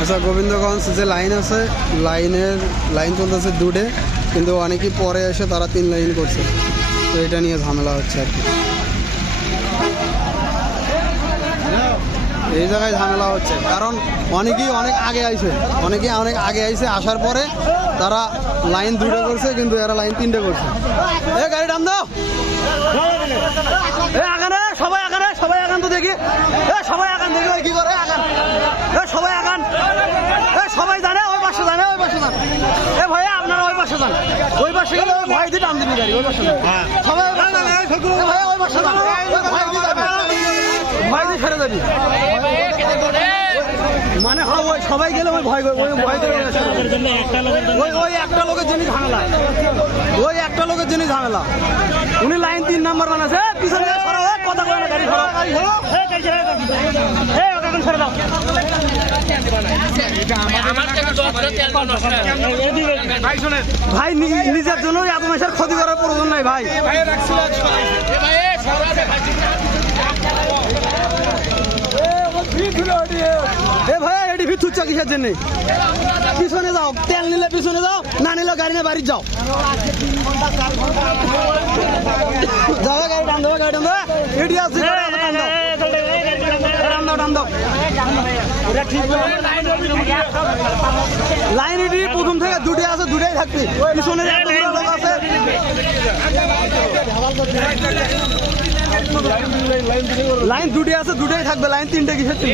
আচ্ছা, গোবিন্দগঞ্জ যে লাইন আছে, লাইন চলতেছে দুটে, কিন্তু অনেকেই পরে এসে তারা 3 লাইন করছে, তো এটা নিয়ে ঝামেলা হচ্ছে আর কি। এই জায়গায় ঝামেলা হচ্ছে কারণ অনেকেই অনেক আগে আইছে, আসার পরে তারা লাইন 2টে করছে, কিন্তু এরা লাইন 3টে করছে। এ গাড়ি টান দাও, সবাই আগান তো দেখি, সবাই আগান দেখি কি করে, আগান সবাই আগান, সবাই জানে ওই পাশে যান। ভাইয়া আপনারা ওই পাশে যান, ওই পাশে গেলে ওই ভয় দিয়ে টান দিবি গাড়ি, ওই পাশে সবাই ভাইয়া ওই পাশে যান, ভয় দিয়ে ছেড়ে যাবি। মানে ওই সবাই গেলে ওই ভয় ওই একটা লোকের জন্য ঝামেলা, উনি লাইন 3 নাম্বার বানাচ্ছে, পিছনে কথা বলে গাড়ি ভাই নিজের জন্য এত মাসের ক্ষতি করার প্রয়োজন নাই ভাই। ভাইয়া এটি ভিড় তুচ্ছা কিসের জন্য? পিছনে যাও, তেল নিলে পিছনে যাও, না নিলে গাড়ি নিয়ে বাড়ি যাও। গাড়ি টান দেবো, এটি আছে লাইন এটি প্রথম থেকে 2টে আছে, 2টাই থাকবে, পিছনে লোক আছে। লাইন 2টে আছে, 2টাই থাকবে, লাইন 3টে কিসের ছিল?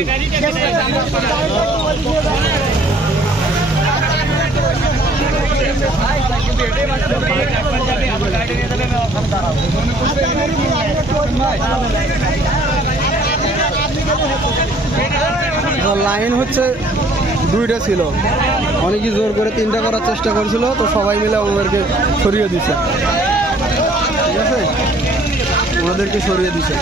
লাইন হচ্ছে 2টে ছিল, অনেকে জোর করে 3টে করার চেষ্টা করছিল, তো সবাই মিলে ওদেরকে সরিয়ে দিছে। ঠিক আছে, ওদেরকে সরিয়ে দিছে।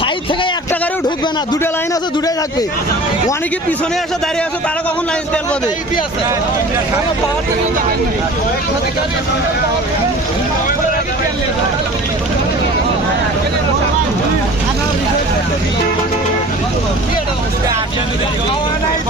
সাইড থেকে একটা গাড়িও ঢুকবে না, 2টে লাইন আছে, 2টাই থাকবে। অনেকে পিছনে এসে দাঁড়িয়ে আছে, তারা কখন লাইন তেল পাবে?